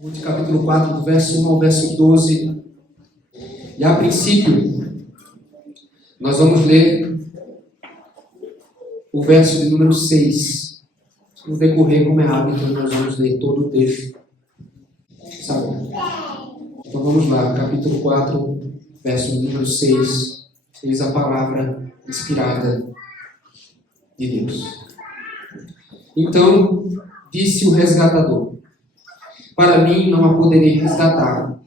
Ruth capítulo 4, do verso 1 ao verso 12. E a princípio, nós vamos ler o verso de número 6. No decorrer, como é hábito, nós vamos ler todo o texto. Sabe? Então vamos lá, capítulo 4, verso de número 6. Diz a palavra inspirada de Deus. Então, disse o resgatador: para mim não a poderei resgatar,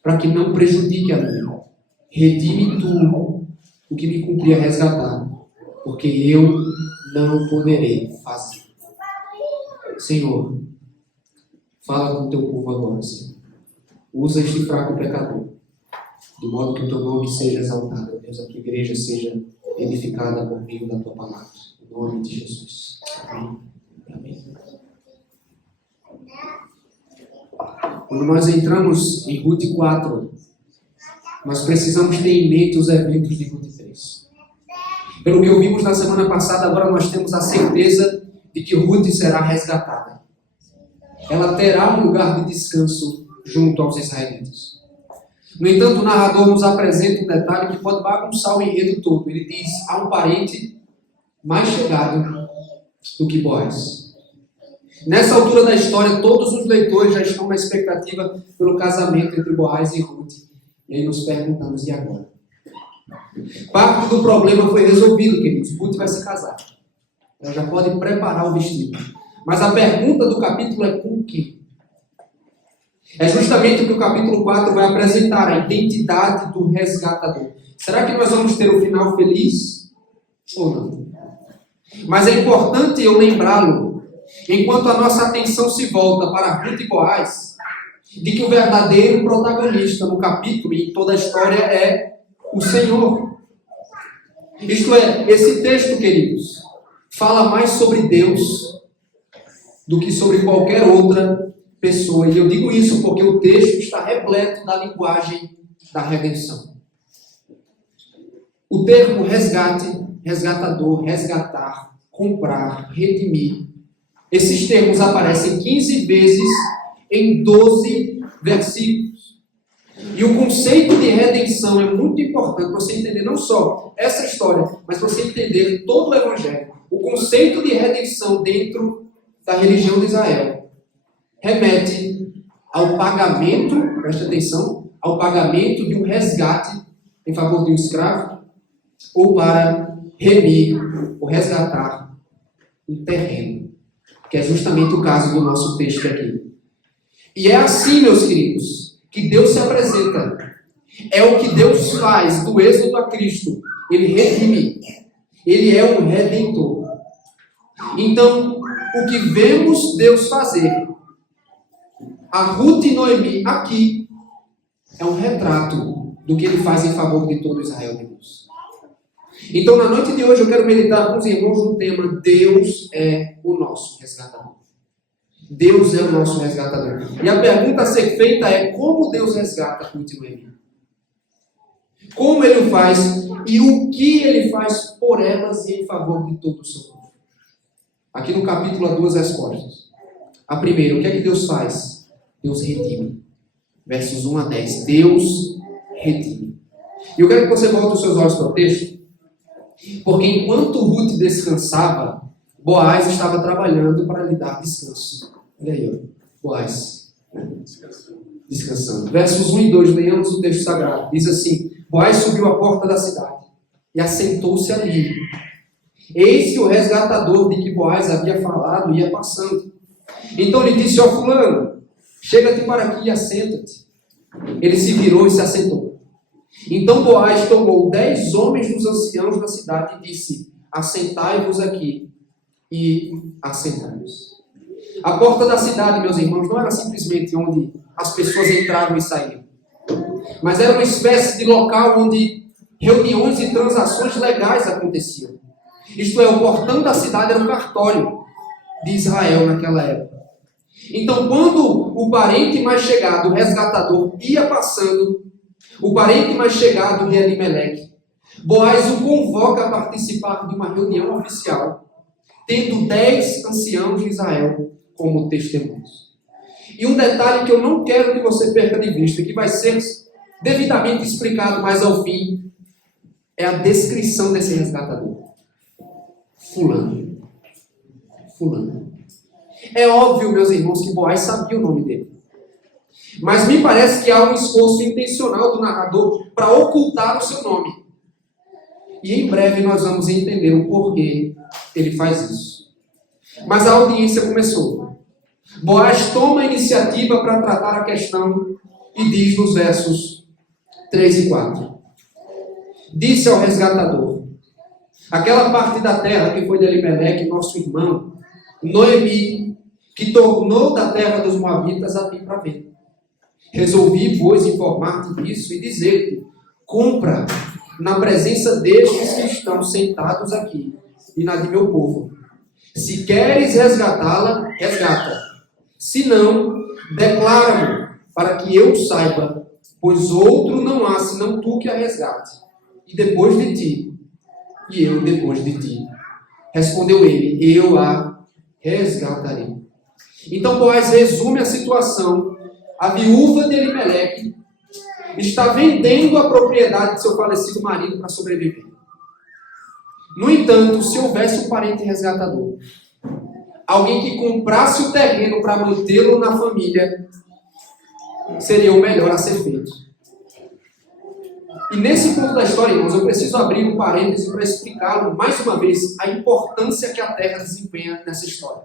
para que não prejudique a mim. Redime tu o que me cumpria resgatar, porque eu não poderei fazer. Senhor, fala com o teu povo agora, Senhor. Usa este fraco pecador, de modo que o teu nome seja exaltado. Deus, a tua igreja seja edificada por meio da tua palavra. Em nome de Jesus. Amém. Amém. Quando nós entramos em Ruth 4, nós precisamos ter em mente os eventos de Ruth 3. Pelo que ouvimos na semana passada, agora nós temos a certeza de que Ruth será resgatada. Ela terá um lugar de descanso junto aos israelitas. No entanto, o narrador nos apresenta um detalhe que pode bagunçar o enredo todo. Ele diz: há um parente mais chegado do que Boaz. Nessa altura da história, todos os leitores já estão na expectativa pelo casamento entre Boaz e Ruth. E aí nos perguntamos: e agora? Parte do problema foi resolvido, queridos. Ruth vai se casar. Ela já pode preparar o vestido. Mas a pergunta do capítulo é: com o quê? É justamente o que o capítulo 4 vai apresentar, a identidade do resgatador. Será que nós vamos ter um final feliz ou não? Mas é importante eu lembrá-lo, enquanto a nossa atenção se volta para Ruth e Boaz, de que o verdadeiro protagonista no capítulo e em toda a história é o Senhor. Isto é, esse texto, queridos, fala mais sobre Deus do que sobre qualquer outra pessoa. E eu digo isso porque o texto está repleto da linguagem da redenção. O termo resgate, resgatador, resgatar, comprar, redimir, esses termos aparecem 15 vezes em 12 versículos. E o conceito de redenção é muito importante para você entender não só essa história, mas para você entender todo o Evangelho. O conceito de redenção dentro da religião de Israel remete ao pagamento, preste atenção, ao pagamento de um resgate em favor de um escravo, ou para remir ou resgatar um terreno, que é justamente o caso do nosso texto aqui. E é assim, meus queridos, que Deus se apresenta. É o que Deus faz do êxodo a Cristo. Ele redime. Ele é um redentor. Então, o que vemos Deus fazer, a Ruth e Noemi aqui, é um retrato do que ele faz em favor de todo Israel de Deus. Então, na noite de hoje, eu quero meditar com os irmãos no tema: Deus é o nosso resgatador. Deus é o nosso resgatador. E a pergunta a ser feita é: como Deus resgata Ruth e Noemi? Como ele faz e o que ele faz por elas e em favor de todo o seu povo? Aqui no capítulo há duas respostas. A primeira: o que é que Deus faz? Deus redime. Versos 1 a 10. Deus redime. E eu quero que você volte os seus olhos para o texto, porque enquanto Ruth descansava, Boaz estava trabalhando para lhe dar descanso. Olha aí, ó. Boaz. Descansando. Versos 1 e 2, leiamos o texto sagrado. Diz assim: Boaz subiu à porta da cidade e assentou-se ali. Eis que o resgatador de que Boaz havia falado ia passando. Então lhe disse: ó fulano, chega-te para aqui e assenta-te. Ele se virou e se assentou. Então Boaz tomou 10 homens dos anciãos da cidade e disse: assentai-vos aqui. E assentai-vos. A porta da cidade, meus irmãos, não era simplesmente onde as pessoas entravam e saíam, mas era uma espécie de local onde reuniões e transações legais aconteciam. Isto é, o portão da cidade era o cartório de Israel naquela época. Então, quando o parente mais chegado, o resgatador, ia passando, o parente mais chegado de Elimeleque, Boaz o convoca a participar de uma reunião oficial, tendo 10 anciãos de Israel como testemunhos. E um detalhe que eu não quero que você perca de vista, que vai ser devidamente explicado mais ao fim, é a descrição desse resgatador. Fulano. Fulano. É óbvio, meus irmãos, que Boaz sabia o nome dele. Mas me parece que há um esforço intencional do narrador para ocultar o seu nome. E em breve nós vamos entender o porquê ele faz isso. Mas a audiência começou. Boaz toma a iniciativa para tratar a questão e diz nos versos 3 e 4. Disse ao resgatador: aquela parte da terra que foi de Elimeleque, nosso irmão, Noemi, que tornou da terra dos Moabitas a ti para ver. Resolvi, pois, informar-te disso e dizer-te: compra na presença destes que estão sentados aqui e na de meu povo. Se queres resgatá-la, resgata. Se não, declara-me, para que eu saiba, pois outro não há senão tu que a resgate. E depois de ti, e eu depois de ti. Respondeu ele: eu a resgatarei. Então Boaz resume a situação. A viúva de Elimeleque está vendendo a propriedade de seu falecido marido para sobreviver. No entanto, se houvesse um parente resgatador, alguém que comprasse o terreno para mantê-lo na família, seria o melhor a ser feito. E nesse ponto da história, irmãos, eu preciso abrir um parêntese para explicá-lo mais uma vez a importância que a terra desempenha nessa história.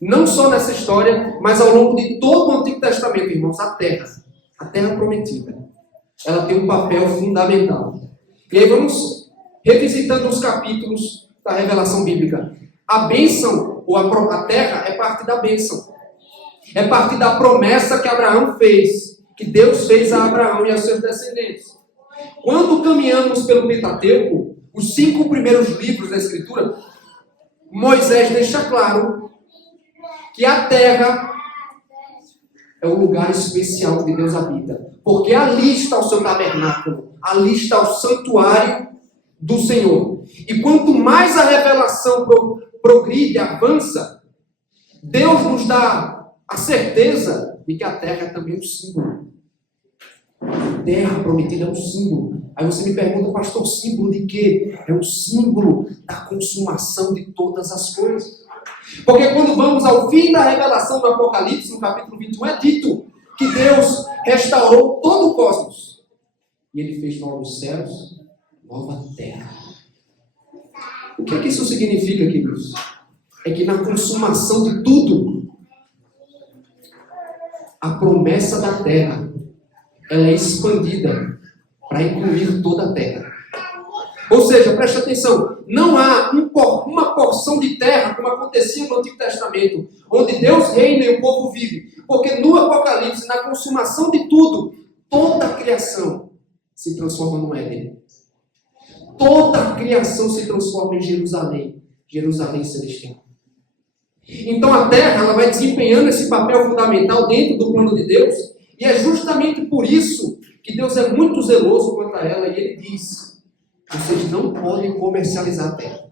Não só nessa história, mas ao longo de todo o Antigo Testamento, irmãos, a terra prometida, ela tem um papel fundamental. E aí vamos revisitando os capítulos da revelação bíblica. A bênção, ou a terra, é parte da bênção. É parte da promessa que Abraão fez, que Deus fez a Abraão e aos seus descendentes. Quando caminhamos pelo Pentateuco, os 5 primeiros livros da Escritura, Moisés deixa claro que a terra é o lugar especial onde Deus habita. Porque ali está o seu tabernáculo, ali está o santuário do Senhor. E quanto mais a revelação progride, avança, Deus nos dá a certeza de que a terra é também um símbolo. A terra prometida é um símbolo. Aí você me pergunta: pastor, símbolo de quê? É um símbolo da consumação de todas as coisas. Porque quando vamos ao fim da revelação do Apocalipse, no capítulo 21, é dito que Deus restaurou todo o cosmos. E Ele fez novos céus, nova terra. O que é que isso significa, queridos? É que na consumação de tudo, a promessa da terra, ela é expandida para incluir toda a terra. Ou seja, preste atenção, não há uma porção de terra, como acontecia no Antigo Testamento, onde Deus reina e o povo vive. Porque no Apocalipse, na consumação de tudo, toda a criação se transforma no Éden. Toda a criação se transforma em Jerusalém, Jerusalém celestial. Então a terra, ela vai desempenhando esse papel fundamental dentro do plano de Deus, e é justamente por isso que Deus é muito zeloso quanto a ela, e Ele diz: vocês não podem comercializar a terra.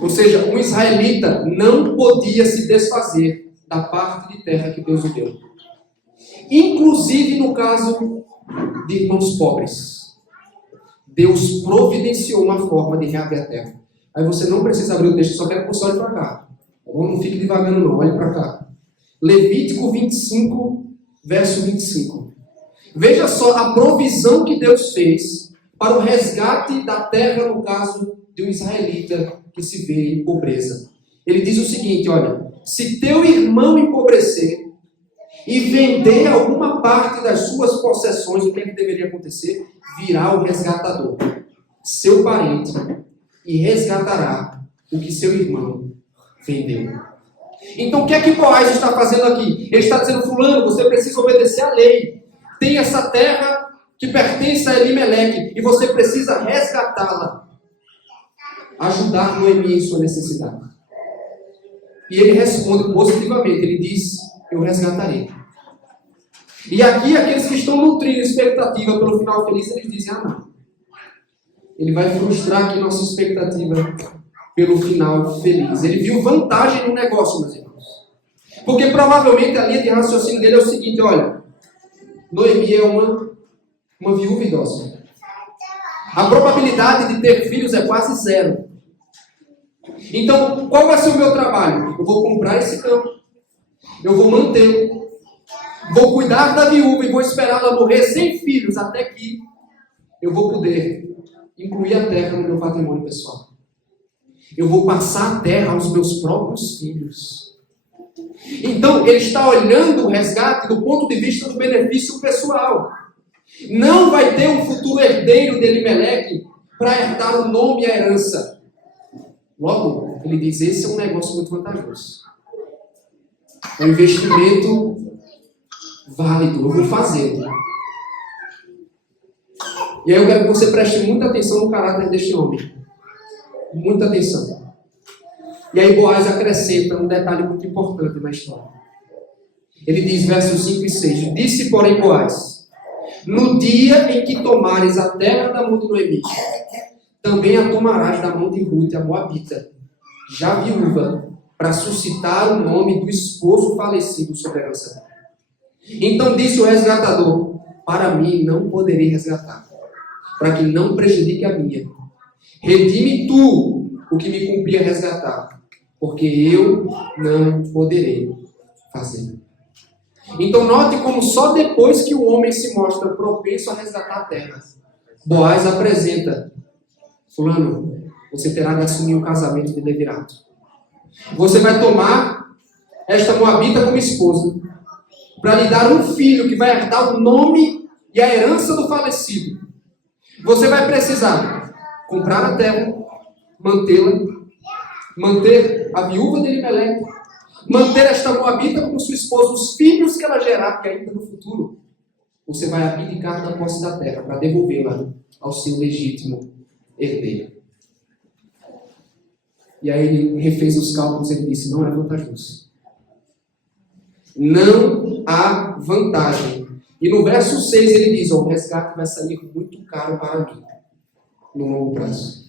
Ou seja, um israelita não podia se desfazer da parte de terra que Deus o deu. Inclusive no caso de irmãos pobres. Deus providenciou uma forma de reaver a terra. Aí você não precisa abrir o texto, só quero que você olhe para cá. Não fique devagando não, olhe para cá. Levítico 25, verso 25. Veja só a provisão que Deus fez para o resgate da terra, no caso de um israelita que se vê em pobreza. Ele diz o seguinte: olha, se teu irmão empobrecer e vender alguma parte das suas possessões, o que é que deveria acontecer? Virá o resgatador, seu parente, e resgatará o que seu irmão vendeu. Então o que é que Boaz está fazendo aqui? Ele está dizendo: fulano, você precisa obedecer à lei. Tem essa terra que pertence a Elimeleque, e você precisa resgatá-la, ajudar Noemi em sua necessidade. E ele responde positivamente, ele diz: eu resgatarei. E aqui aqueles que estão nutrindo expectativa pelo final feliz, eles dizem: ah não, ele vai frustrar aqui nossa expectativa pelo final feliz. Ele viu vantagem no negócio, meus irmãos. Porque provavelmente a linha de raciocínio dele é o seguinte, olha, Noemi é uma viúva idosa. A probabilidade de ter filhos é quase zero. Então, qual vai ser o meu trabalho? Eu vou comprar esse campo. Eu vou mantê-lo. Vou cuidar da viúva e vou esperá-la morrer sem filhos até que eu vou poder incluir a terra no meu patrimônio pessoal. Eu vou passar a terra aos meus próprios filhos. Então, ele está olhando o resgate do ponto de vista do benefício pessoal. Não vai ter um futuro herdeiro de Elimeleque para herdar o nome e a herança. Logo, ele diz, esse é um negócio muito vantajoso. É um investimento válido, eu vou fazê-lo. E aí eu quero que você preste muita atenção no caráter deste homem. Muita atenção. E aí Boaz acrescenta um detalhe muito importante na história. Ele diz, versos 5 e 6, disse, porém, Boaz, no dia em que tomares a terra da mão de Noemi, também a tomarás da mão de Ruth, a Moabita, já viúva, para suscitar o nome do esposo falecido sobre a herança dela. Então disse o resgatador, para mim não poderei resgatar, para que não prejudique a minha. Redime tu o que me cumpria resgatar, porque eu não poderei fazer. Então note como só depois que o homem se mostra propenso a resgatar a terra, Boaz apresenta, fulano, você terá de assumir um casamento de levirato. Você vai tomar esta Moabita como esposa, para lhe dar um filho que vai herdar o nome e a herança do falecido. Você vai precisar comprar a terra, mantê-la, manter a viúva de Elimeleque, manter esta Moabita como sua esposa, os filhos que ela gerar, que ainda no futuro você vai abdicar da posse da terra para devolvê-la ao seu legítimo herdeiro. E aí ele refez os cálculos e ele disse, não é vantajoso. Não há vantagem. E no verso 6 ele diz, o resgate vai sair muito caro para mim, no longo prazo.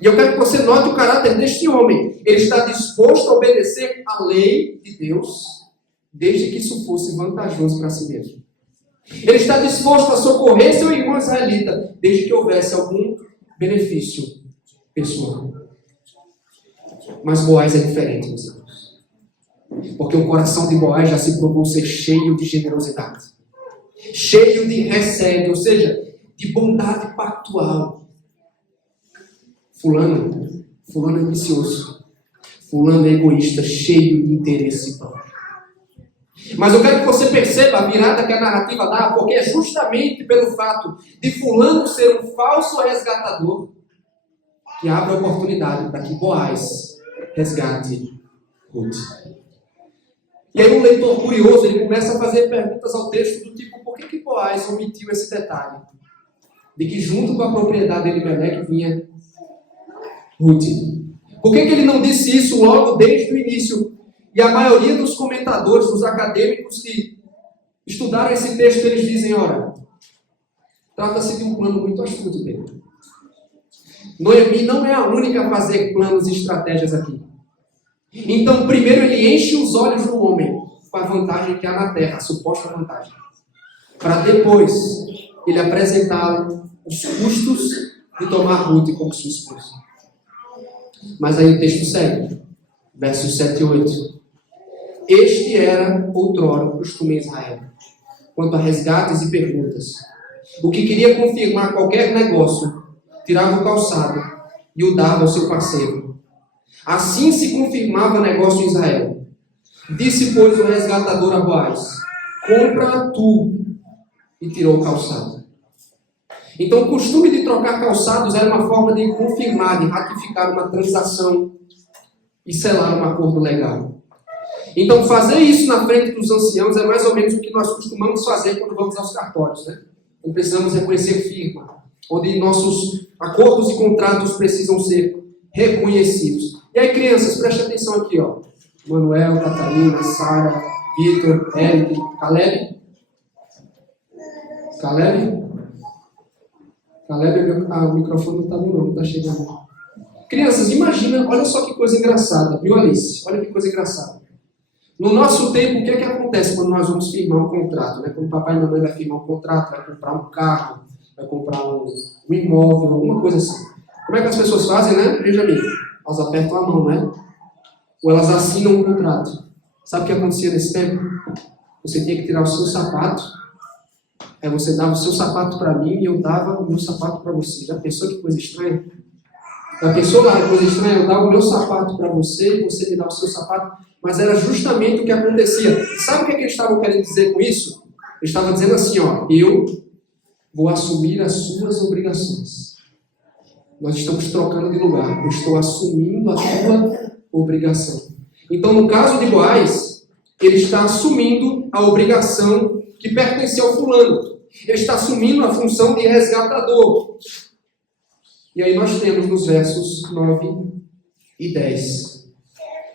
E eu quero que você note o caráter deste homem. Ele está disposto a obedecer à lei de Deus, desde que isso fosse vantajoso para si mesmo. Ele está disposto a socorrer seu irmão israelita, desde que houvesse algum benefício pessoal. Mas Boaz é diferente, meus irmãos. Porque o coração de Boaz já se provou ser cheio de generosidade. Cheio de recebe, ou seja, de bondade pactual. Fulano é ambicioso. Fulano é egoísta, cheio de interesse próprio. Mas eu quero que você perceba a virada que a narrativa dá, porque é justamente pelo fato de fulano ser um falso resgatador que abre a oportunidade para que Boaz resgate Ruth. E aí um leitor curioso, ele começa a fazer perguntas ao texto do tipo, por que Boaz omitiu esse detalhe? De que junto com a propriedade de Elimeleque vinha Ruth. Por que ele não disse isso logo desde o início? E a maioria dos comentadores, dos acadêmicos que estudaram esse texto, eles dizem, ora, trata-se de um plano muito astuto dele. Noemi não é a única a fazer planos e estratégias aqui. Então, primeiro ele enche os olhos do homem com a vantagem que há na terra, a suposta vantagem. Para depois ele apresentá-lo os custos de tomar Ruth como sua esposa. Mas aí o texto segue, versos 7 e 8. Este era outrora o costume em Israel, quanto a resgates e perguntas. O que queria confirmar qualquer negócio, tirava o calçado e o dava ao seu parceiro. Assim se confirmava negócio em Israel. Disse, pois, o resgatador a Boaz, compra tu, e tirou o calçado. Então, o costume de trocar calçados era uma forma de confirmar, de ratificar uma transação e selar um acordo legal. Então, fazer isso na frente dos anciãos é mais ou menos o que nós costumamos fazer quando vamos aos cartórios, né? Não precisamos reconhecer firma, onde nossos acordos e contratos precisam ser reconhecidos. E aí, crianças, preste atenção aqui, ó. Manuel, Catarina, Sara, Vitor, Eric, Caleb. Caleb, o microfone não está não está chegando. Crianças, imagina, olha só que coisa engraçada, viu, Alice? Olha que coisa engraçada. No nosso tempo, o que é que acontece quando nós vamos firmar um contrato? Né? Quando o papai e a mamãe vai firmar um contrato, vai comprar um carro, vai comprar um imóvel, alguma coisa assim. Como é que as pessoas fazem, né, Benjamin? Elas apertam a mão, né? Ou elas assinam um contrato. Sabe o que acontecia nesse tempo? Você tinha que tirar o seu sapato, aí você dava o seu sapato para mim e eu dava o meu sapato para você. Já pensou que coisa estranha? Já pensou lá que coisa estranha? Eu dava o meu sapato para você e você me dá o seu sapato? Mas era justamente o que acontecia. Sabe o que eles estavam querendo dizer com isso? Eles estavam dizendo assim, ó, eu vou assumir as suas obrigações. Nós estamos trocando de lugar. Eu estou assumindo a tua obrigação. Então, no caso de Boaz, ele está assumindo a obrigação que pertencia ao fulano. Ele está assumindo a função de resgatador. E aí nós temos nos versos 9 e 10.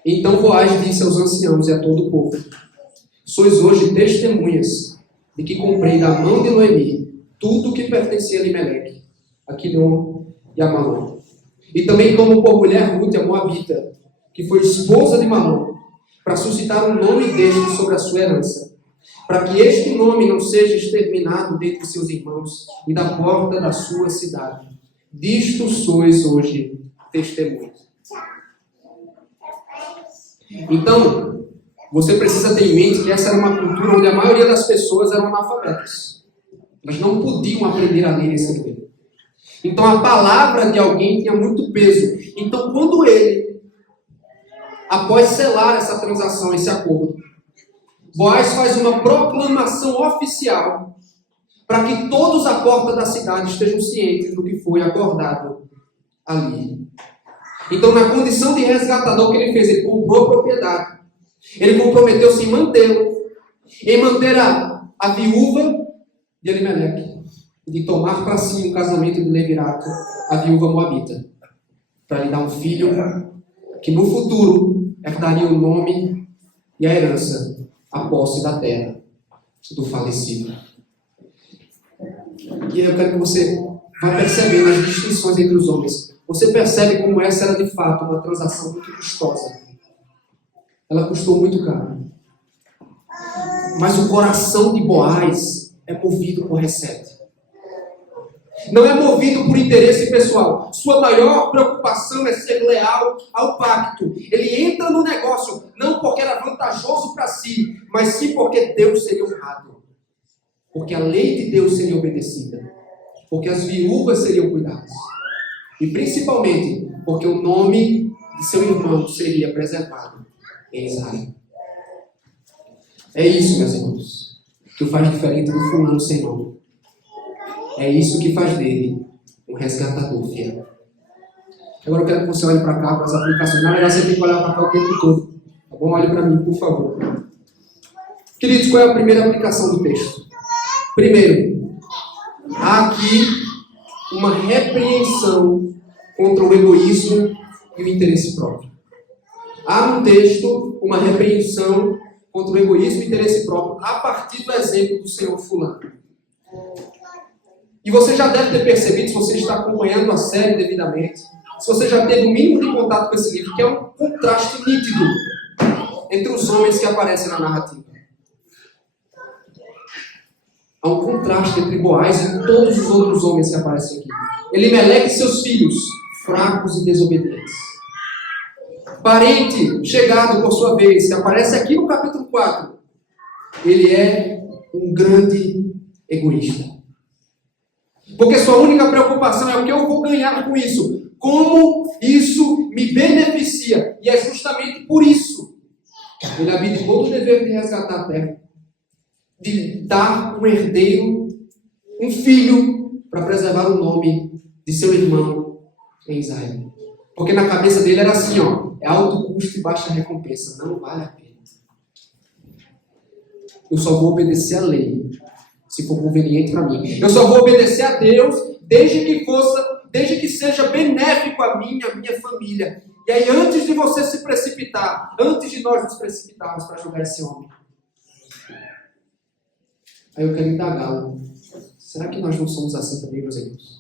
Então Boaz disse aos anciãos e a todo o povo: sois hoje testemunhas de que comprei da mão de Noemi tudo o que pertencia a Elimeleque, a Quilom e a Malom. E também tomo por mulher Ruth, a Moabita, que foi esposa de Malom, para suscitar um nome deste sobre a sua herança, para que este nome não seja exterminado dentre seus irmãos e da porta da sua cidade. Disto sois hoje testemunhas. Então, você precisa ter em mente que essa era uma cultura onde a maioria das pessoas eram analfabetas. Elas não podiam aprender a ler e escrever. Então, a palavra de alguém tinha muito peso. Então, quando ele, após selar essa transação, esse acordo, Boaz faz uma proclamação oficial para que todos à porta da cidade estejam cientes do que foi acordado ali. Então, na condição de resgatador, o que ele fez? Ele comprou a propriedade. Ele comprometeu-se em mantê-lo, em manter a viúva de Elimeleque, de tomar para si um casamento de levirato, a viúva moabita, para lhe dar um filho que no futuro herdaria o nome e a herança, a posse da terra do falecido. E aí eu quero que você vá percebendo as distinções entre os homens. Você percebe como essa era de fato uma transação muito custosa. Ela custou muito caro. Mas o coração de Boaz é movido por recete. Não é movido por interesse pessoal. Sua maior preocupação é ser leal ao pacto. Ele entra no negócio não porque era vantajoso para si, mas sim porque Deus seria honrado. Porque a lei de Deus seria obedecida. Porque as viúvas seriam cuidadas. E principalmente porque o nome de seu irmão seria preservado em Israel. É isso, meus irmãos, que o faz diferente do fulano sem nome. É isso que faz dele um resgatador fiel. Agora eu quero que você olhe para cá, para as aplicações. Na verdade, você tem que olhar para cá o tempo todo. Tá bom? Olhe para mim, por favor. Queridos, qual é a primeira aplicação do texto? Primeiro, há aqui uma repreensão contra o egoísmo e o interesse próprio. Há no texto uma repreensão contra o egoísmo e o interesse próprio a partir do exemplo do senhor fulano. E você já deve ter percebido, se você está acompanhando a série devidamente, se você já teve o mínimo de contato com esse livro, que é um contraste nítido entre os homens que aparecem na narrativa. Há um contraste entre Boaz e todos os outros homens que aparecem aqui. Elimeleque e seus filhos, fracos e desobedientes. Parente chegado por sua vez, que aparece aqui no capítulo 4. Ele é um grande egoísta. Porque sua única preocupação é o que eu vou ganhar com isso. Como isso me beneficia. E é justamente por isso ele abdicou do dever de resgatar a terra. De dar um herdeiro, um filho, para preservar o nome de seu irmão em Israel. Porque na cabeça dele era assim, ó, é alto custo e baixa recompensa. Não vale a pena. Eu só vou obedecer a lei, se for conveniente para mim. Eu só vou obedecer a Deus, desde que seja benéfico a mim e a minha família. E aí, antes de você se precipitar, antes de nós nos precipitarmos para julgar esse homem, aí eu quero indagá-lo. Será que nós não somos assim também, meus irmãos?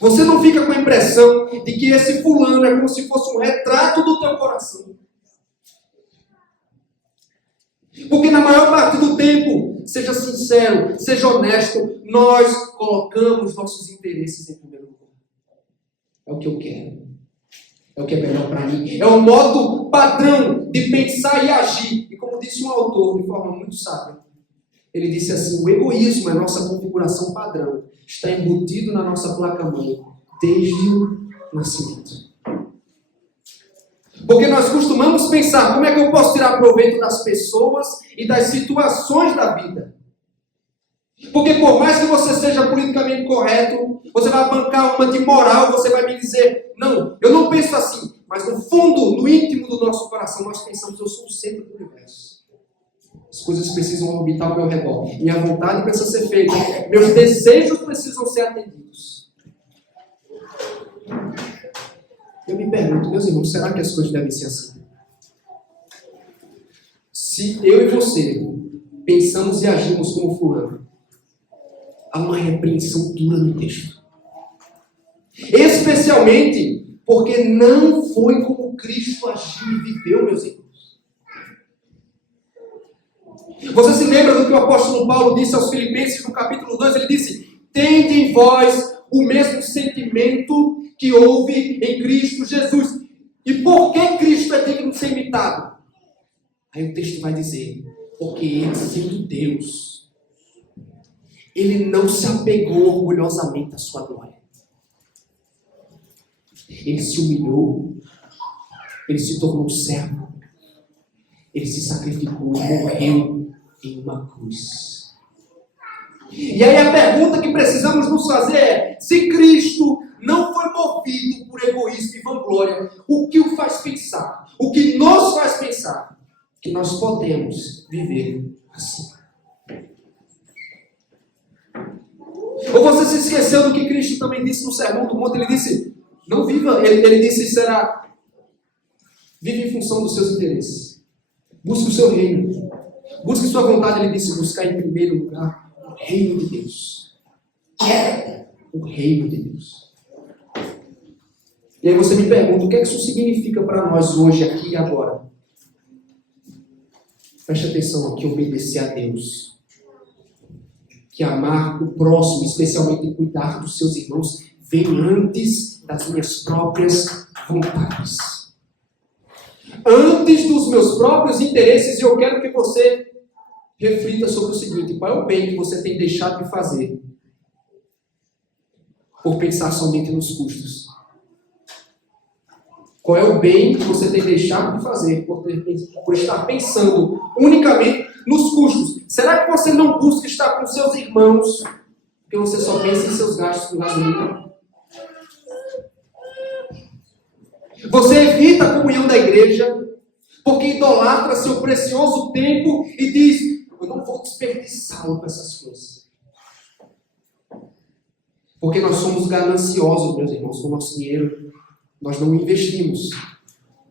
Você não fica com a impressão de que esse fulano é como se fosse um retrato do teu coração? Porque na maior parte do tempo, seja sincero, seja honesto, nós colocamos nossos interesses em primeiro lugar. É o que eu quero. É o que é melhor para mim. É o modo padrão de pensar e agir. E como disse um autor de forma muito sábia, ele disse assim: o egoísmo é nossa configuração padrão. Está embutido na nossa placa-mãe desde o nascimento. Porque nós costumamos pensar: como é que eu posso tirar proveito das pessoas e das situações da vida? Porque por mais que você seja politicamente correto, você vai bancar uma de moral, você vai me dizer: não, eu não penso assim. Mas no fundo, no íntimo do nosso coração, nós pensamos: eu sou o centro do universo. As coisas precisam orbitar ao meu redor. Minha vontade precisa ser feita. Meus desejos precisam ser atendidos. Eu me pergunto, meus irmãos, será que as coisas devem ser assim? Se eu e você pensamos e agimos como fulano, há uma repreensão dura no texto. Especialmente porque não foi como Cristo agiu e viveu, meus irmãos. Você se lembra do que o apóstolo Paulo disse aos Filipenses no capítulo 2? Ele disse: tende em vós o mesmo sentimento que houve em Cristo Jesus. E por que Cristo é digno de ser imitado? Aí o texto vai dizer: porque ele, sendo Deus, ele não se apegou orgulhosamente à sua glória. Ele se humilhou, ele se tornou servo, ele se sacrificou, morreu em uma cruz. E aí a pergunta que precisamos nos fazer é: se Cristo não foi movido por egoísmo e vanglória, o que o faz pensar? O que nos faz pensar que nós podemos viver assim? Ou você se esqueceu do que Cristo também disse no Sermão do Monte? Ele disse: não viva, ele disse, vive em função dos seus interesses. Busque o seu reino. Busque sua vontade. Ele disse: buscar em primeiro lugar o reino de Deus. O reino de Deus. E aí você me pergunta: o que é que isso significa para nós hoje, aqui e agora? Preste atenção aqui: obedecer a Deus. Que amar o próximo, especialmente cuidar dos seus irmãos, vem antes das minhas próprias vontades. Antes dos meus próprios interesses. E eu quero que você reflita sobre o seguinte: qual é o bem que você tem deixado de fazer por pensar somente nos custos? Qual é o bem que você tem deixado de fazer por estar pensando unicamente nos custos? Será que você não busca estar com seus irmãos porque você só pensa em seus gastos com gasolina? Você evita a comunhão da igreja porque idolatra seu precioso tempo e diz: eu não vou desperdiçá-lo com essas coisas. Porque nós somos gananciosos, meus irmãos, com o nosso dinheiro. Nós não investimos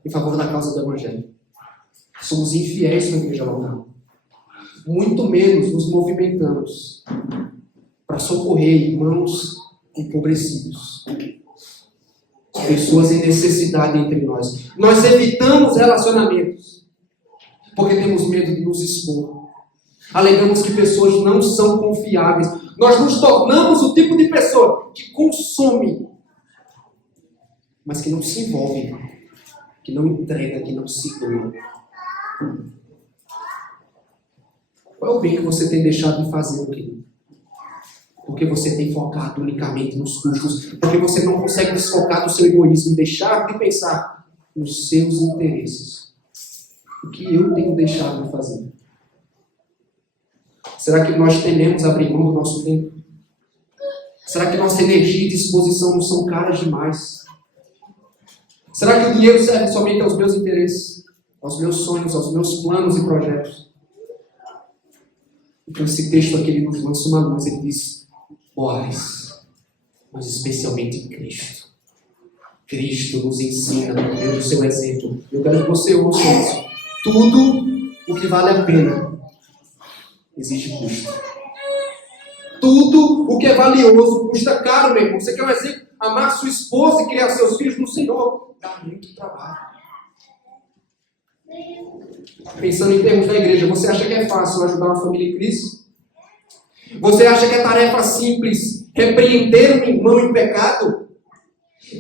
em favor da causa do Evangelho. Somos infiéis com a igreja local. Muito menos nos movimentamos para socorrer irmãos empobrecidos, pessoas em necessidade entre nós. Nós evitamos relacionamentos porque temos medo de nos expor. Alegamos que pessoas não são confiáveis. Nós nos tornamos o tipo de pessoa que consome, mas que não se envolve, que não entrega, que não se doa. Qual é o bem que você tem deixado de fazer, querido? Porque você tem focado unicamente nos custos, porque você não consegue desfocar do seu egoísmo e deixar de pensar nos seus interesses. O que eu tenho deixado de fazer? Será que nós tememos abrir mão do nosso tempo? Será que nossa energia e disposição não são caras demais? Será que o dinheiro serve somente aos meus interesses, aos meus sonhos, aos meus planos e projetos? Então esse texto aqui ele nos lança uma luz. Ele diz: mas especialmente em Cristo. Cristo nos ensina por meio do seu exemplo. Eu quero que você ouça isso. Tudo o que vale a pena exige custo. Tudo o que é valioso custa caro, meu irmão. Você quer um exemplo? Amar sua esposa e criar seus filhos no Senhor dá muito trabalho. Pensando em termos da igreja, você acha que é fácil ajudar uma família em crise? Você acha que é tarefa simples repreender um irmão em pecado?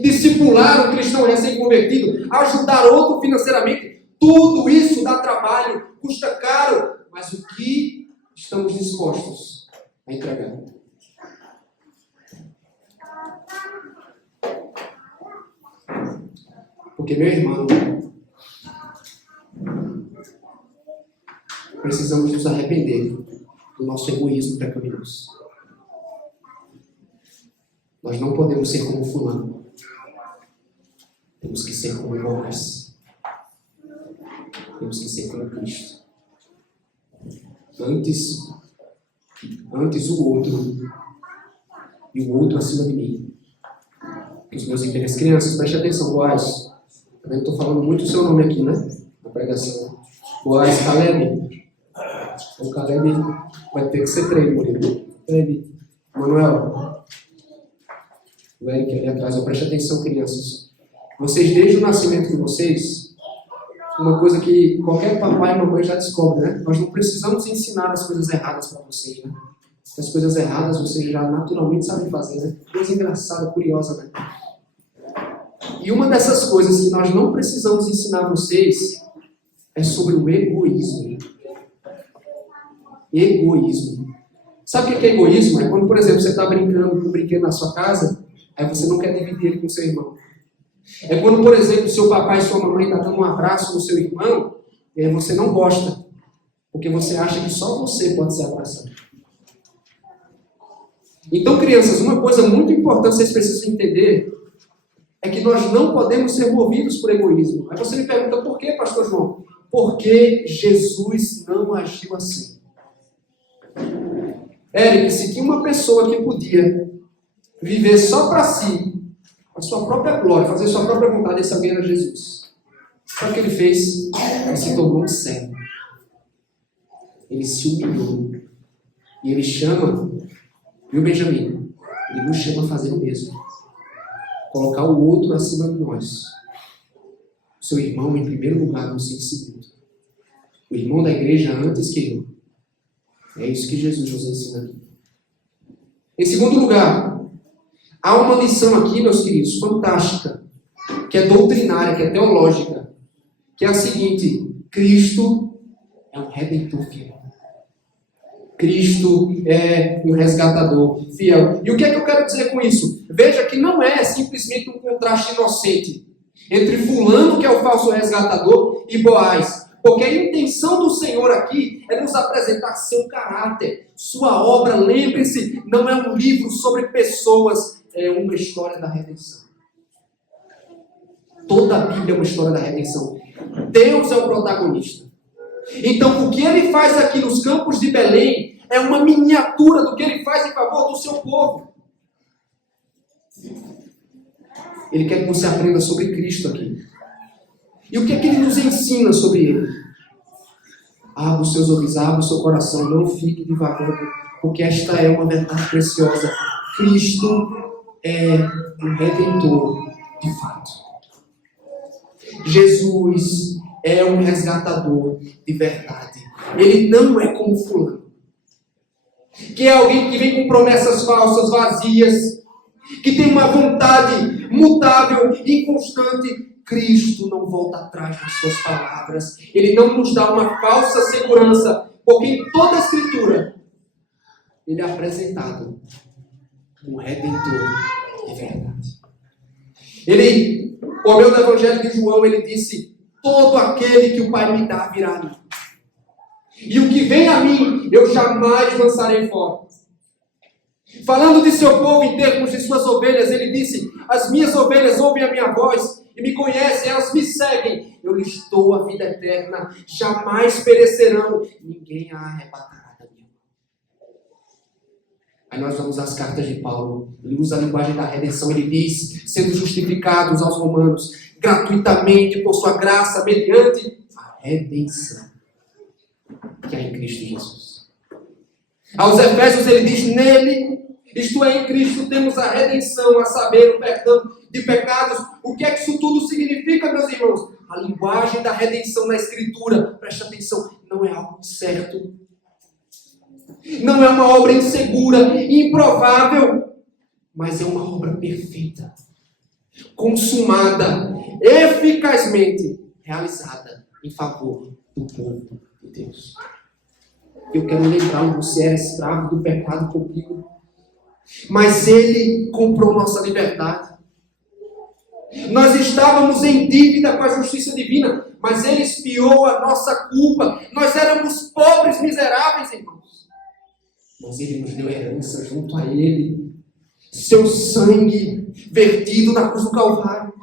Discipular um cristão recém-convertido? Ajudar outro financeiramente? Tudo isso dá trabalho, custa caro. Mas o que estamos dispostos a entregar? Porque, meu irmão, precisamos nos arrepender do nosso egoísmo pecaminoso. Nós não podemos ser como fulano. Temos que ser como nós. Temos que ser como Cristo. Antes o outro e o outro acima de mim. Os meus interesses. Crianças, preste atenção, Boaz. Eu estou falando muito o seu nome aqui, né? Na pregação. Boaz, Caleb. O Caleb vai ter que ser treino, Murilo. Caleb. Manuel. O Eric ali atrás. Preste atenção, crianças. Vocês, desde o nascimento de vocês, uma coisa que qualquer papai e mamãe já descobre, né? Nós não precisamos ensinar as coisas erradas para vocês, né? As coisas erradas vocês já naturalmente sabem fazer, né? Coisa engraçada, curiosa, né? E uma dessas coisas que nós não precisamos ensinar vocês é sobre o egoísmo. Egoísmo. Sabe o que é egoísmo? É quando, por exemplo, você está brincando com um brinquedo na sua casa, aí você não quer dividir ele com seu irmão. É quando, por exemplo, seu papai e sua mamãe estão dando um abraço no seu irmão, e aí você não gosta, porque você acha que só você pode ser abraçado. Então, crianças, uma coisa muito importante que vocês precisam entender é que nós não podemos ser movidos por egoísmo. Aí você me pergunta, por que, pastor João? Porque Jesus não agiu assim. Eric, se tinha uma pessoa que podia viver só para si, a sua própria glória, fazer sua própria vontade, esse alguém era Jesus. Sabe o que ele fez? Ele se tornou um servo. Ele se humilhou. E ele chama, viu, Benjamin? Ele nos chama a fazer o mesmo. Colocar o outro acima de nós. O seu irmão em primeiro lugar, você em segundo. O irmão da igreja antes que eu. É isso que Jesus nos ensina aqui. Em segundo lugar, há uma lição aqui, meus queridos, fantástica, que é doutrinária, que é teológica, que é a seguinte: Cristo é um redentor fiel. Cristo é um resgatador fiel. E o que é que eu quero dizer com isso? Veja que não é simplesmente um contraste inocente entre fulano, que é o falso resgatador, e Boaz. Porque a intenção do Senhor aqui é nos apresentar seu caráter, sua obra. Lembre-se, não é um livro sobre pessoas, é uma história da redenção. Toda a Bíblia é uma história da redenção. Deus é o protagonista. Então, o que ele faz aqui nos campos de Belém é uma miniatura do que ele faz em favor do seu povo. Ele quer que você aprenda sobre Cristo aqui. E o que é que ele nos ensina sobre ele? Abra os seus ouvidos, abra o seu coração, não fique divagando, porque esta é uma verdade preciosa. Cristo é um redentor de fato. Jesus é um resgatador de verdade. Ele não é como fulano, que é alguém que vem com promessas falsas, vazias, que tem uma vontade mutável, inconstante. Cristo não volta atrás nas suas palavras. Ele não nos dá uma falsa segurança, porque em toda a Escritura ele é apresentado como redentor de verdade. O meu do Evangelho de João, ele disse: todo aquele que o Pai me dá virá a mim. E o que vem a mim, eu jamais lançarei fora. Falando de seu povo em termos de suas ovelhas, ele disse: as minhas ovelhas ouvem a minha voz e me conhecem, elas me seguem. Eu lhes dou a vida eterna, jamais perecerão, ninguém a arrebatará da minha mão. Aí nós vamos às cartas de Paulo. Ele usa a linguagem da redenção. Ele diz: sendo justificados aos romanos gratuitamente por sua graça, mediante a redenção que há em Cristo Jesus. Aos Efésios ele diz: nele, isto é, em Cristo, temos a redenção, a saber, o perdão de pecados. O que é que isso tudo significa, meus irmãos? a linguagem da redenção na Escritura, preste atenção, não é algo incerto. Não é uma obra insegura, improvável, mas é uma obra perfeita, consumada, eficazmente realizada em favor do povo de Deus. Eu quero lembrar, você era escravo do pecado comigo, mas Ele comprou nossa liberdade. Nós estávamos em dívida com a justiça divina, mas Ele expiou a nossa culpa. Nós éramos pobres, miseráveis, irmãos. Mas Ele nos deu herança junto a Ele. Seu sangue vertido na cruz do Calvário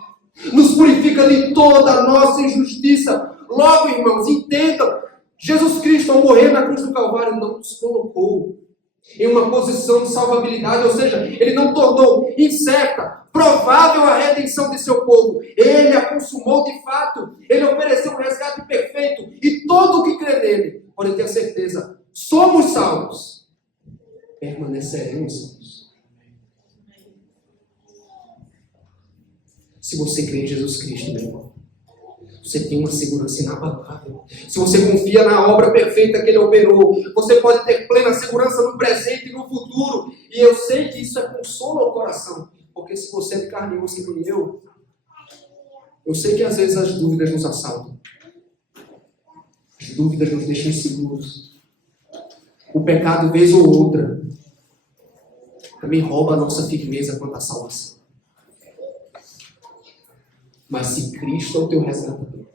nos purifica de toda a nossa injustiça. Logo, irmãos, entendam, Jesus Cristo, ao morrer na cruz do Calvário, não nos colocou em uma posição de salvabilidade, ou seja, Ele não tornou incerta, provável a redenção de seu povo. Ele a consumou de fato. Ele ofereceu um resgate perfeito, e todo o que crê nele pode ter certeza, somos salvos, permaneceremos salvos. Se você crê em Jesus Cristo, meu irmão, você tem uma segurança inabalável. Se você confia na obra perfeita que Ele operou, você pode ter plena segurança no presente e no futuro. E eu sei que isso é consolo ao coração, porque se você é de carne e osso como eu sei que às vezes as dúvidas nos assaltam. As dúvidas nos deixam inseguros. O pecado, vez ou outra, também rouba a nossa firmeza quanto à salvação. Mas se Cristo é o teu resgatador,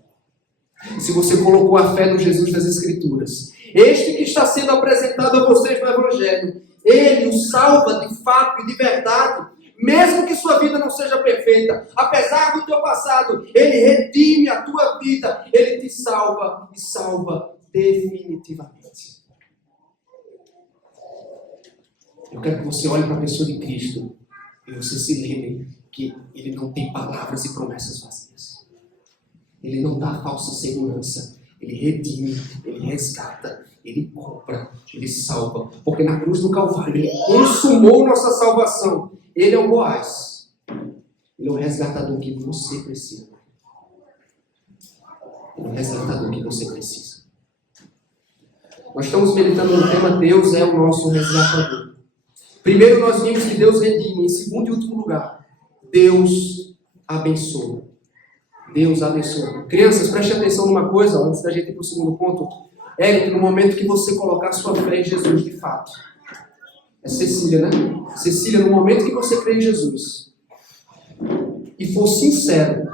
se você colocou a fé no Jesus das Escrituras, este que está sendo apresentado a vocês no Evangelho, Ele o salva de fato e de verdade, mesmo que sua vida não seja perfeita, apesar do teu passado, Ele redime a tua vida, Ele te salva e salva definitivamente. Eu quero que você olhe para a pessoa de Cristo e você se lembre que Ele não tem palavras e promessas vazias. Ele não dá falsa segurança. Ele redime, Ele resgata, Ele compra, Ele salva. Porque na cruz do Calvário Ele consumou nossa salvação. Ele é o Boaz. Ele é o resgatador que você precisa. Ele é o resgatador que você precisa. Nós estamos meditando no tema Deus é o nosso resgatador. Primeiro nós vimos que Deus redime. Em segundo e último lugar, Deus abençoa. Deus abençoa. Crianças, preste atenção numa coisa, antes da gente ir para o segundo ponto. Érico, no momento que você colocar sua fé em Jesus de fato. É Cecília, né? Cecília, no momento que você crê em Jesus e for sincero,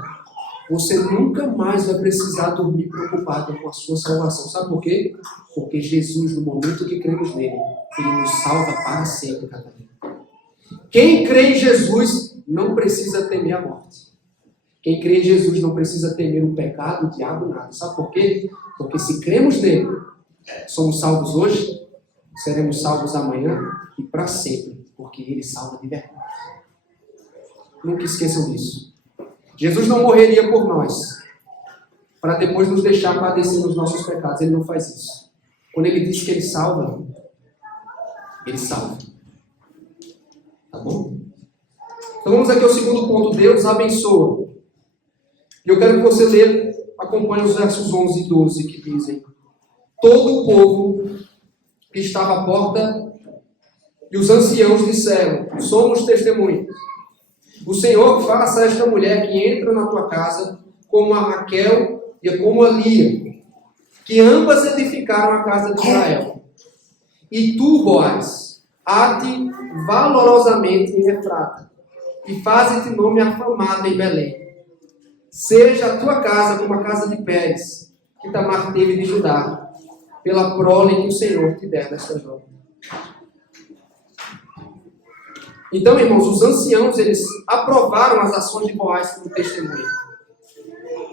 você nunca mais vai precisar dormir preocupado com a sua salvação. Sabe por quê? Porque Jesus, no momento que cremos nele, Ele nos salva para sempre, Catarina. Quem crê em Jesus não precisa temer a morte. Quem crê em Jesus não precisa temer o pecado, o diabo, nada. Sabe por quê? Porque se cremos nele, somos salvos hoje, seremos salvos amanhã e para sempre, porque Ele salva de verdade. Nunca esqueçam disso. Jesus não morreria por nós, para depois nos deixar padecer nos nossos pecados. Ele não faz isso. Quando Ele diz que Ele salva, Ele salva. Tá bom? Então vamos aqui ao segundo ponto. Deus abençoa. E eu quero que você leia, acompanhe os versos 11 e 12 que dizem: todo o povo que estava à porta e os anciãos disseram: somos testemunhas. O Senhor faça a esta mulher que entra na tua casa como a Raquel e como a Lia, que ambas edificaram a casa de Israel. E tu, Boaz, ate valorosamente em Efrata, e faze-te nome afamado em Belém. Seja a tua casa como a casa de Pérez, que Tamar teve de Judá, pela prole que o Senhor te der desta jovem. Então, irmãos, os anciãos, eles aprovaram as ações de Boaz como testemunho.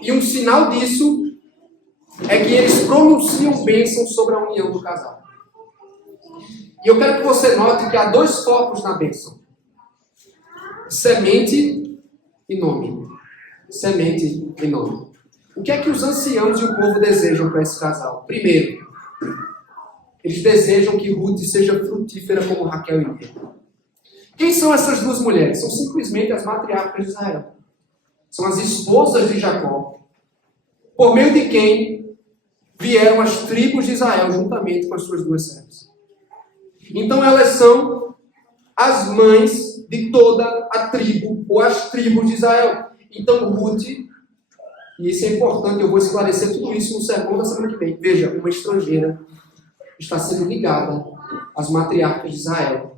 E um sinal disso é que eles pronunciam bênção sobre a união do casal. E eu quero que você note que há dois focos na bênção: semente e nome. Semente e nome. O que é que os anciãos e o povo desejam para esse casal? Primeiro, eles desejam que Ruth seja frutífera como Raquel e Lia. Quem são essas duas mulheres? São simplesmente as matriarcas de Israel. São as esposas de Jacó. por meio de quem vieram as tribos de Israel juntamente com as suas duas servas. Então elas são as mães de toda a tribo, ou as tribos de Israel. Então Ruth, e isso é importante, eu vou esclarecer tudo isso no sermão da semana que vem. Veja, uma estrangeira está sendo ligada às matriarcas de Israel.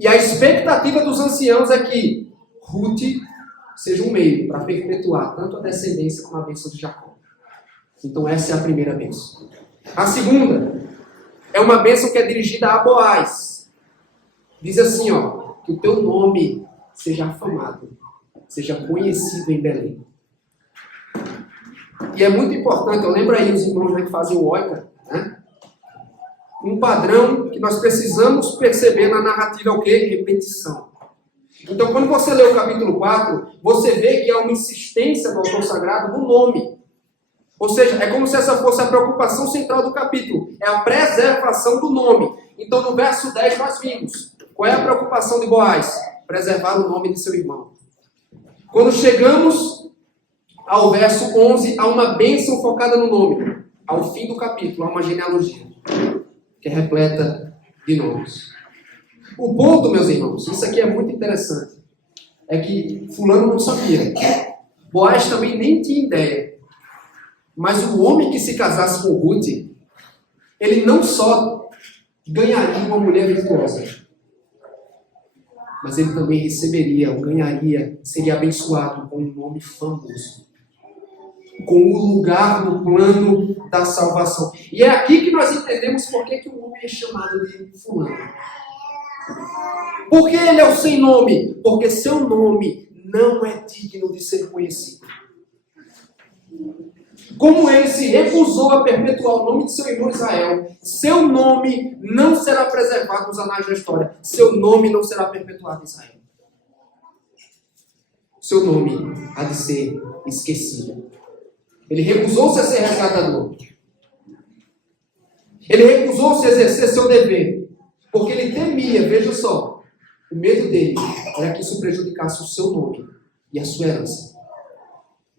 E a expectativa dos anciãos é que Ruth seja um meio para perpetuar tanto a descendência como a bênção de Jacó. Então essa é a primeira bênção. A segunda é uma bênção que é dirigida a Boaz. Diz assim, ó, que o teu nome seja afamado, seja conhecido em Belém. E é muito importante, eu lembro aí os irmãos que fazem o oica, né? Um padrão que nós precisamos perceber na narrativa é o quê? Repetição. Então, quando você lê o capítulo 4, você vê que há uma insistência do autor sagrado no nome. Ou seja, é como se essa fosse a preocupação central do capítulo. É a preservação do nome. Então, no verso 10 nós vimos. Qual é a preocupação de Boaz? Preservar o nome de seu irmão. Quando chegamos ao verso 11, há uma bênção focada no nome. Ao fim do capítulo, há uma genealogia, que é repleta de nomes. O ponto, meus irmãos, isso aqui é muito interessante, é que fulano não sabia. Boaz também nem tinha ideia. Mas o homem que se casasse com Ruth, ele não só ganharia uma mulher virtuosa, mas ele também receberia, ou ganharia, seria abençoado com um nome famoso, com um lugar no plano da salvação. E é aqui que nós entendemos por que o homem é chamado de fulano. Por que ele é o sem nome? Porque seu nome não é digno de ser conhecido. Como ele se recusou a perpetuar o nome de seu irmão Israel, seu nome não será preservado nos anais da história. Seu nome não será perpetuado em Israel. Seu nome há de ser esquecido. Ele recusou-se a ser resgatador. Ele recusou-se a exercer seu dever. Porque ele temia, veja só, o medo dele era que isso prejudicasse o seu nome e a sua herança.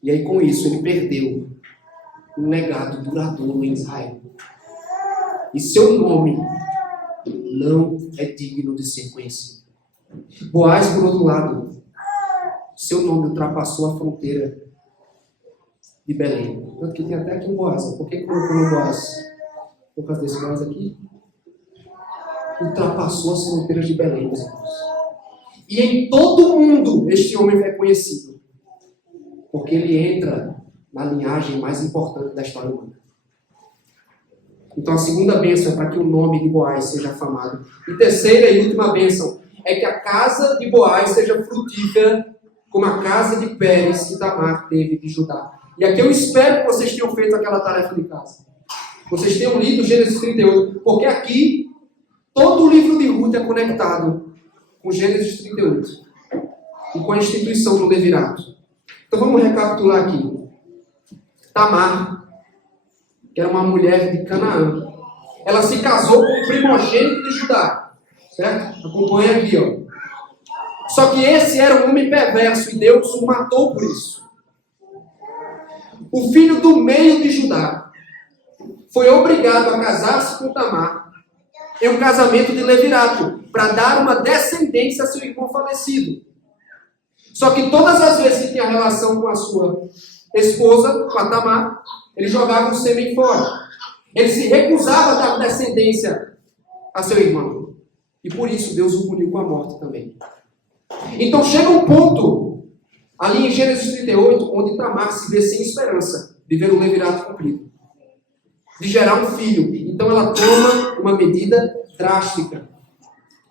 E aí com isso ele perdeu um legado duradouro em Israel. E seu nome não é digno de ser conhecido. Boaz, por outro lado, seu nome ultrapassou a fronteira de Belém. Tanto que tem até aqui um Boaz. Por que colocou um Boaz? Por causa desse Boaz aqui? Ultrapassou as fronteiras de Belém, meus irmãos. E em todo o mundo este homem é conhecido. Porque ele entra na linhagem mais importante da história humana. Então a segunda bênção é para que o nome de Boaz seja afamado. E terceira e última bênção é que a casa de Boaz seja frutífera como a casa de Pérez que Tamar teve de Judá. E aqui eu espero que vocês tenham feito aquela tarefa de casa. Vocês tenham lido Gênesis 38, porque aqui todo o livro de Ruth é conectado com Gênesis 38 e com a instituição do levirato. Então vamos recapitular aqui. Tamar, que era uma mulher de Canaã, ela se casou com o primogênito de Judá, certo? Acompanha aqui, ó. Só que esse era um homem perverso e Deus o matou por isso. O filho do meio de Judá foi obrigado a casar-se com Tamar em um casamento de levirato, para dar uma descendência a seu irmão falecido. Só que todas as vezes que tinha relação com a sua esposa, com a Tamar, ele jogava o sêmen fora. Ele se recusava a dar descendência a seu irmão. E por isso Deus o puniu com a morte também. Então chega um ponto, ali em Gênesis 38, onde Tamar se vê sem esperança de ver o levirato cumprido, de gerar um filho. Então ela toma uma medida drástica.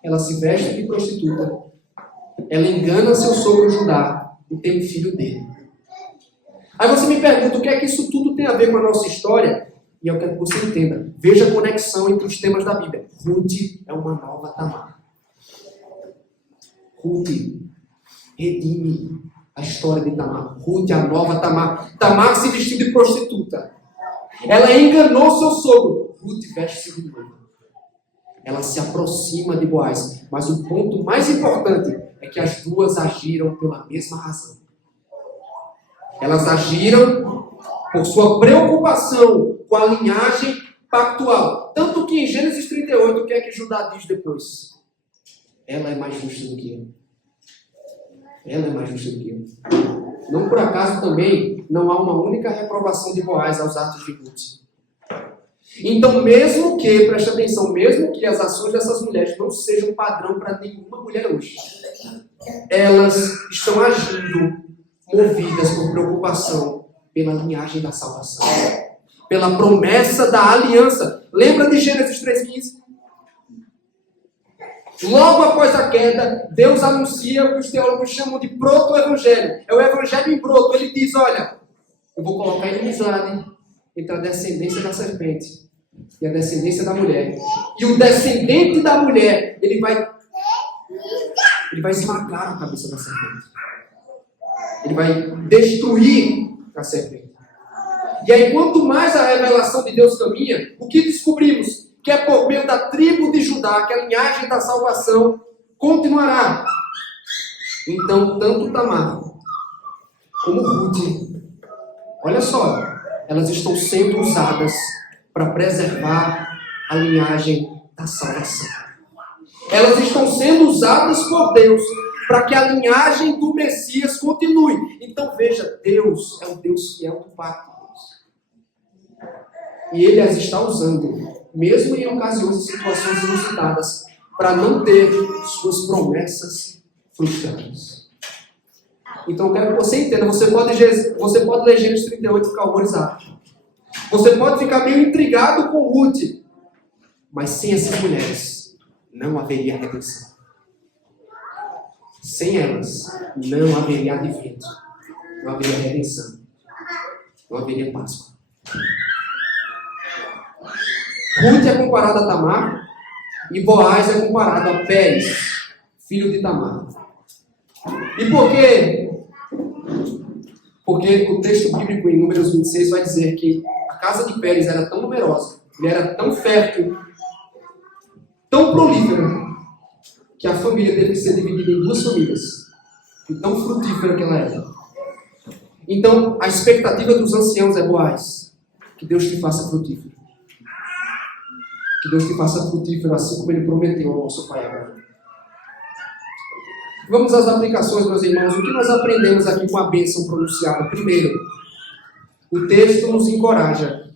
Ela se veste de prostituta. Ela engana seu sogro Judá e tem um filho dele. Aí você me pergunta o que é que isso tudo tem a ver com a nossa história? E eu quero que você entenda. Veja a conexão entre os temas da Bíblia. Ruth é uma nova Tamar. Ruth redime a história de Tamar. Ruth é a nova Tamar. Tamar se vestiu de prostituta. Ela enganou seu sogro. Ruth veste-se de noiva. Ela se aproxima de Boaz. Mas o ponto mais importante é que as duas agiram pela mesma razão. Elas agiram por sua preocupação com a linhagem pactual. Tanto que em Gênesis 38, o que é que Judá diz depois? Ela é mais justa do que eu. Ela é mais justa do que eu. Não por acaso também não há uma única reprovação de Boaz aos atos de Ruth. Então, mesmo que, preste atenção, mesmo que as ações dessas mulheres não sejam padrão para nenhuma mulher hoje, elas estão agindo movidas por preocupação pela linhagem da salvação, pela promessa da aliança. Lembra de Gênesis 3,15? Logo após a queda, Deus anuncia o que os teólogos chamam de proto-evangelho. É o evangelho em broto. Ele diz, olha, eu vou colocar inimizade entre a descendência da serpente e a descendência da mulher. E o descendente da mulher, ele vai esmagar a cabeça da serpente. Ele vai destruir a serpente. E aí, quanto mais a revelação de Deus caminha, o que descobrimos? Que é por meio da tribo de Judá que a linhagem da salvação continuará. Então, tanto Tamar como Ruth, olha só, elas estão sendo usadas para preservar a linhagem da salvação. Elas estão sendo usadas por Deus para que a linhagem do Messias continue. Então veja, Deus é o Deus fiel do pacto. E Ele as está usando, mesmo em ocasiões e situações inusitadas, para não ter suas promessas frustradas. Então eu quero que você entenda, você pode ler Gênesis 38 e ficar horrorizado. Você pode ficar meio intrigado com Ruth, mas sem essas mulheres não haveria redenção. Sem elas não haveria advento, não haveria redenção, não haveria Páscoa. Ruth é comparada a Tamar e Boaz é comparado a Pérez, filho de Tamar. E por quê? Porque o texto bíblico em Números 26 vai dizer que a casa de Pérez era tão numerosa, ele era tão fértil, tão prolífera, que a família teve que ser dividida em duas famílias. E tão frutífera que ela era. Então, a expectativa dos anciãos é Boaz, que Deus te faça frutífero. Que Deus te faça frutífero, assim como Ele prometeu ao nosso Pai Abraão. Vamos às aplicações, meus irmãos. O que nós aprendemos aqui com a bênção pronunciada? Primeiro, o texto nos encoraja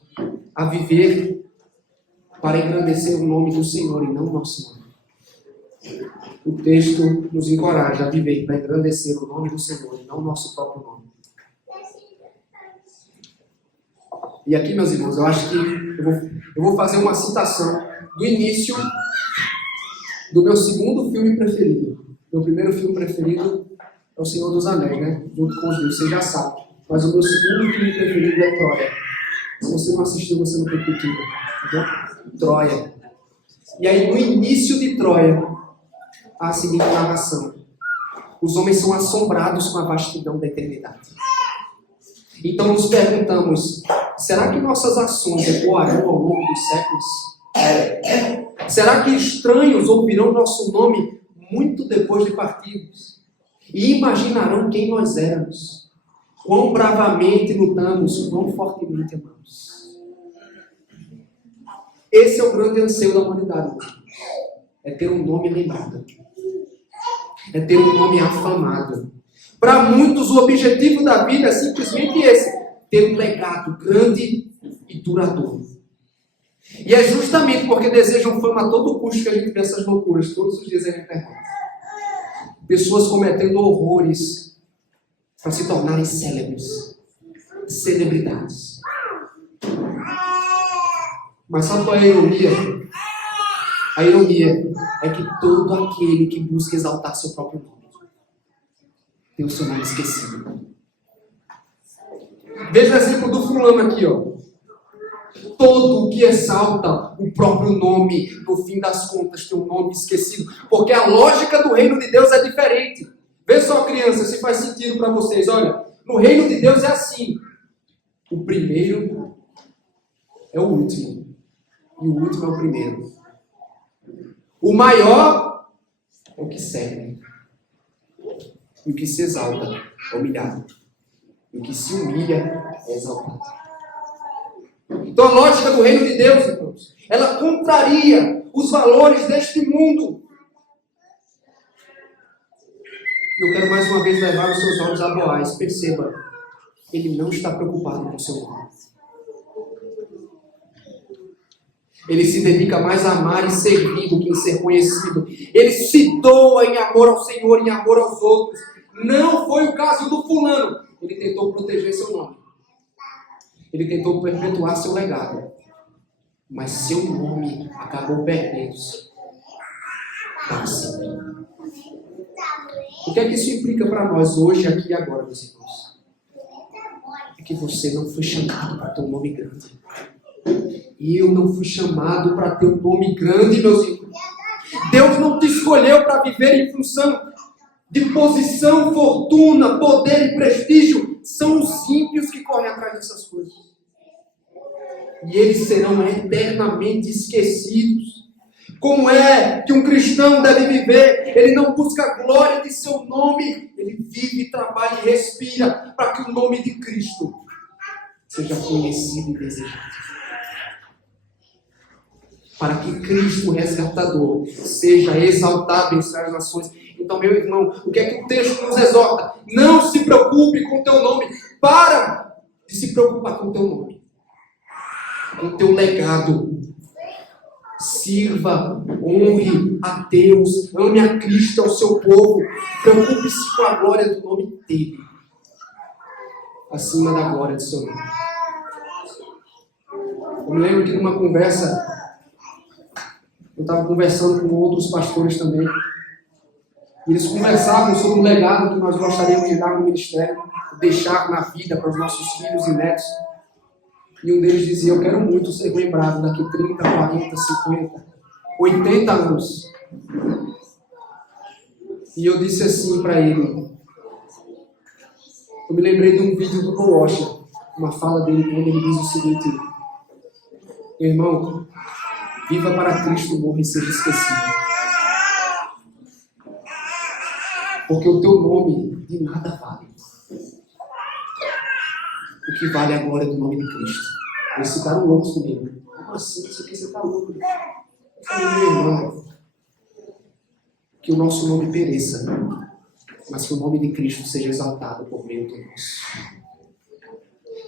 a viver para engrandecer o nome do Senhor e não o nosso nome. O texto nos encoraja a viver para engrandecer o nome do Senhor e não o nosso próprio nome. E aqui, meus irmãos, eu acho que eu vou fazer uma citação do início do meu segundo filme preferido. Meu primeiro filme preferido é O Senhor dos Anéis, né? Junto com os Deus, você já sabe. Mas o meu segundo filme preferido é Troia. Se você não assistiu, você não tem cultura. Tá bom? Troia. E aí, no início de Troia, há a seguinte narração. Os homens são assombrados com a vastidão da eternidade. Então nos perguntamos, será que nossas ações ecoarão ao longo dos séculos? Será que estranhos ouvirão nosso nome muito depois de partirmos? E imaginarão quem nós éramos? Quão bravamente lutamos, quão fortemente amamos? Esse é o grande anseio da humanidade. É ter um nome lembrado. É ter um nome afamado. Para muitos, o objetivo da vida é simplesmente esse: ter um legado grande e duradouro. E é justamente porque desejam fama a todo custo que a gente vê essas loucuras todos os dias aí na internet. Pessoas cometendo horrores para se tornarem célebres, celebridades. Mas sabe qual é a ironia? A ironia é que todo aquele que busca exaltar seu próprio nome tem o seu nome esquecido. Veja o exemplo do fulano aqui, ó. Todo o que exalta o próprio nome, no fim das contas, tem um nome esquecido. Porque a lógica do reino de Deus é diferente. Vê só, criança, se faz sentido para vocês. Olha, no reino de Deus é assim. O primeiro é o último. E o último é o primeiro. O maior é o que serve. E o que se exalta é humilhado. E o que se humilha é exaltado. Então a lógica do reino de Deus, irmãos, ela contraria os valores deste mundo. E eu quero mais uma vez levar os seus olhos a Boaz. Perceba, ele não está preocupado com o seu nome. Ele se dedica mais a amar e servir do que em ser conhecido. Ele se doa em amor ao Senhor, em amor aos outros. Não foi o caso do fulano. Ele tentou proteger seu nome. Ele tentou perpetuar seu legado. Mas seu nome acabou perdendo-se para sempre. O que é que isso implica para nós hoje, aqui e agora, meus irmãos? É que você não foi chamado para ter um nome grande. E eu não fui chamado para ter um nome grande, meus irmãos. Deus não te escolheu para viver em função de posição, fortuna, poder e prestígio. São os ímpios que correm atrás dessas coisas. E eles serão eternamente esquecidos. Como é que um cristão deve viver? Ele não busca a glória de seu nome. Ele vive, trabalha e respira para que o nome de Cristo seja conhecido e desejado. Para que Cristo, o resgatador, seja exaltado entre as nações. Então, meu irmão, o que é que o texto nos exorta? Não se preocupe com o teu nome. Para de se preocupar com o teu nome. Com o teu legado. Sirva, honre a Deus, ame a Cristo, ao seu povo. Preocupe-se com a glória do nome dele, acima da glória do seu nome. Eu me lembro que numa conversa, eu estava conversando com outros pastores também, e eles conversavam sobre o legado que nós gostaríamos de dar no ministério, deixar na vida para os nossos filhos e netos. E um deles dizia: eu quero muito ser lembrado daqui 30, 40, 50, 80 anos. E eu disse assim para ele, eu me lembrei de um vídeo do Paul Washer, uma fala dele, quando ele diz o seguinte: meu irmão, viva para Cristo, morra e seja esquecido. Porque o teu nome de nada vale. O que vale é a glória do nome de Cristo. Eles ficaram loucos comigo. Como assim? Isso aqui você está louco? Eu falei: meu irmão, que o nosso nome pereça, mas que o nome de Cristo seja exaltado por meio do nosso.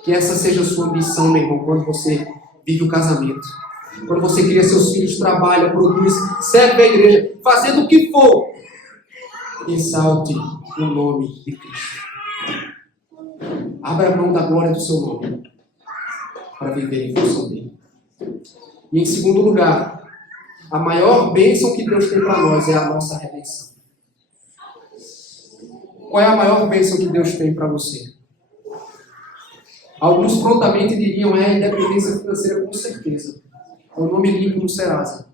Que essa seja a sua ambição, meu irmão, quando você vive o casamento. Quando você cria seus filhos, trabalha, produz, serve a igreja, fazendo o que for, exalte o nome de Cristo. Abra mão da glória do seu nome para viver em função dele. E em segundo lugar, a maior bênção que Deus tem para nós é a nossa redenção. Qual é a maior bênção que Deus tem para você? Alguns prontamente diriam: é a independência financeira, com certeza. É o nome limpo no Serasa.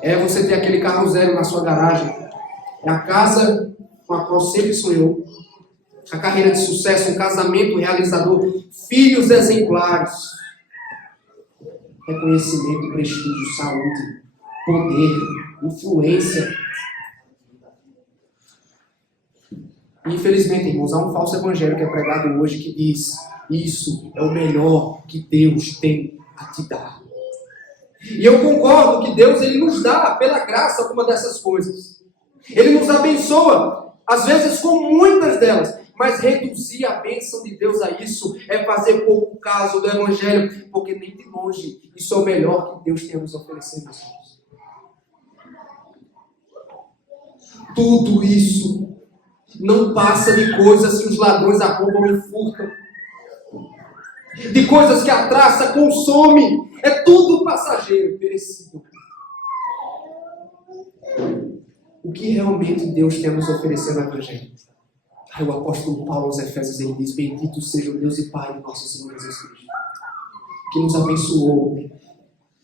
É você ter aquele carro zero na sua garagem. É a casa com a qual sempre sonhou. A carreira de sucesso, um casamento realizador, filhos exemplares, reconhecimento, prestígio, saúde, poder, influência. Infelizmente, irmãos, há um falso evangelho que é pregado hoje que diz: isso é o melhor que Deus tem a te dar. E eu concordo que Deus, ele nos dá, pela graça, alguma dessas coisas. Ele nos abençoa, às vezes com muitas delas. Mas reduzir a bênção de Deus a isso é fazer pouco caso do evangelho, porque nem de longe isso é o melhor que Deus tem a nos oferecer, meus irmãos. Tudo isso não passa de coisas que os ladrões arrombam e furtam, de coisas que a traça consome. É tudo passageiro, perecível. O que realmente Deus tem a nos oferecer no evangelho? Aí o apóstolo Paulo aos Efésios, ele diz: bendito seja o Deus e Pai de nosso Senhor Jesus Cristo, que nos abençoou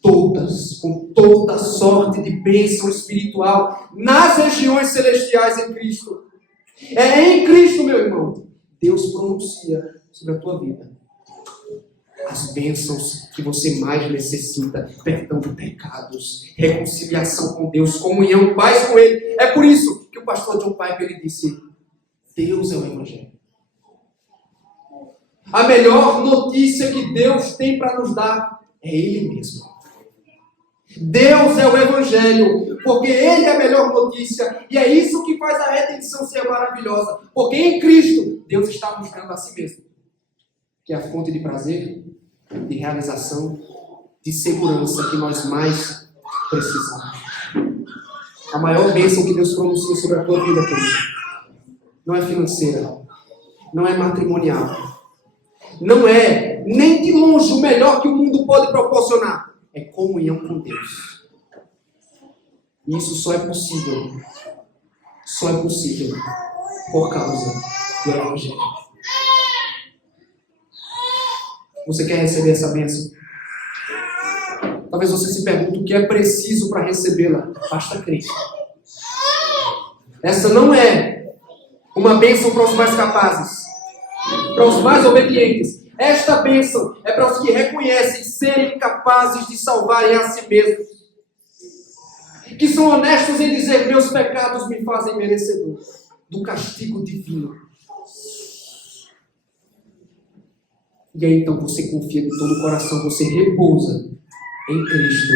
com toda sorte de bênção espiritual nas regiões celestiais em Cristo. É em Cristo, meu irmão, Deus pronuncia sobre a tua vida as bênçãos que você mais necessita: perdão de pecados, reconciliação com Deus, comunhão, paz com Ele. É por isso que o pastor John Piper, ele disse: Deus é o Evangelho. A melhor notícia que Deus tem para nos dar é Ele mesmo. Deus é o Evangelho, porque Ele é a melhor notícia, e é isso que faz a redenção ser maravilhosa, porque em Cristo, Deus está mostrando a si mesmo, que é a fonte de prazer, de realização, de segurança que nós mais precisamos. A maior bênção que Deus pronuncia sobre a tua vida, querido, não é financeira, não é matrimonial, não é nem de longe o melhor que o mundo pode proporcionar. É comunhão com Deus. E isso só é possível por causa do Evangelho. Você quer receber essa bênção? Talvez você se pergunte o que é preciso para recebê-la. Basta crer. Essa não é uma bênção para os mais capazes, para os mais obedientes. Esta bênção é para os que reconhecem serem capazes de salvarem a si mesmos, que são honestos em dizer: meus pecados me fazem merecedor do castigo divino. E aí então você confia de todo o coração, você repousa em Cristo,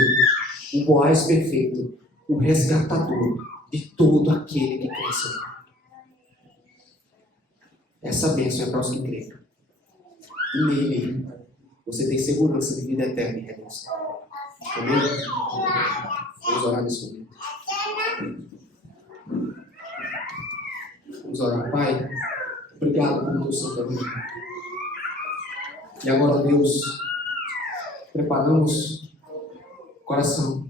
o Boaz perfeito, o resgatador de todo aquele que cresce. Essa bênção é para os que creem. E nele você tem segurança de vida eterna e redenção. Amém? Vamos orar nesse momento. Vamos orar. Pai, obrigado por teu santo amor. E agora, Deus, preparamos o coração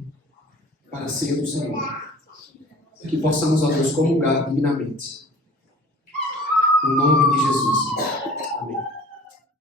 para a ceia do Senhor. Que possamos, ó Deus, comungar divinamente. Em nome de Jesus.